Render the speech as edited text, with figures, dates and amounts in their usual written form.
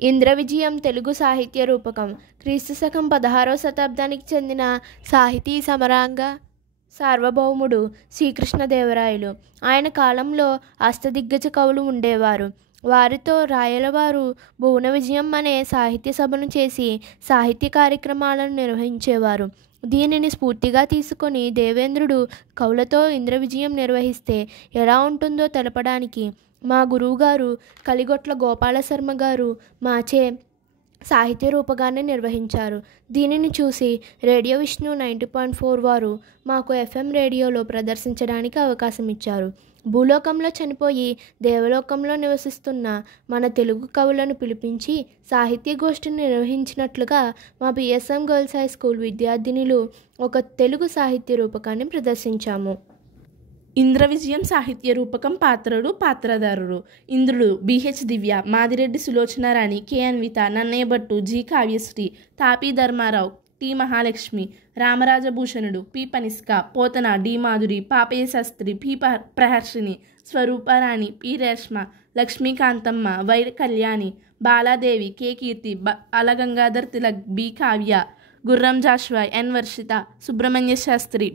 ఇంద్రవిజయం తెలుగు సాహిత్య రూపకం. క్రీస్తు శకం 16వ శతాబ్దానికి చెందిన సాహితీ సమరాంగ సార్వభౌముడు శ్రీకృష్ణదేవరాయలు. ఆయన కాలంలో అష్టదిగ్గజ కవులు ఉండేవారు. వారితో రాయలవారు భువన విజయం అనే సాహిత్య సభను చేసి సాహిత్య కార్యక్రమాలను నిర్వహించేవారు. దీనిని స్ఫూర్తిగా తీసుకొని దేవేంద్రుడు కవులతో ఇంద్రవిజయం నిర్వహిస్తే ఎలా ఉంటుందో తెలపడానికి మా గురువుగారు కలిగొట్ల గోపాలశర్మ గారు మాచే సాహిత్య రూపకాన్ని నిర్వహించారు. దీనిని చూసి రేడియో విష్ణు 90.4 వారు మాకు FM రేడియోలో ప్రదర్శించడానికి అవకాశం ఇచ్చారు. భూలోకంలో చనిపోయి దేవలోకంలో నివసిస్తున్న మన తెలుగు కవులను పిలిపించి సాహిత్య గోష్ఠిని నిర్వహించినట్లుగా మా PSM గర్ల్స్ హై స్కూల్ విద్యార్థినులు ఒక తెలుగు సాహిత్య రూపకాన్ని ప్రదర్శించాము. ఇంద్రవిజయం సాహిత్య రూపకం. పాత్రలు, పాత్రధారులు. ఇంద్రుడు BH Divya, Madireddy Sulochanarani, K Anvitha, Nannaya Bhattu, G Kavyasri, Tapi Dharmarao, T Mahalakshmi, రామరాజభూషణుడు, P Paniska, Pothana, D Madhuri, Papayya Sastri, P Praharshini, Swarooparani, P Reshma, Lakshmikanthamma, Y Kalyani, Baladevi, K Keerthi, Balagangadhar Tilak, B Kavya, Gurram Jashuva, N Varshita, Subrahmanya Sastry.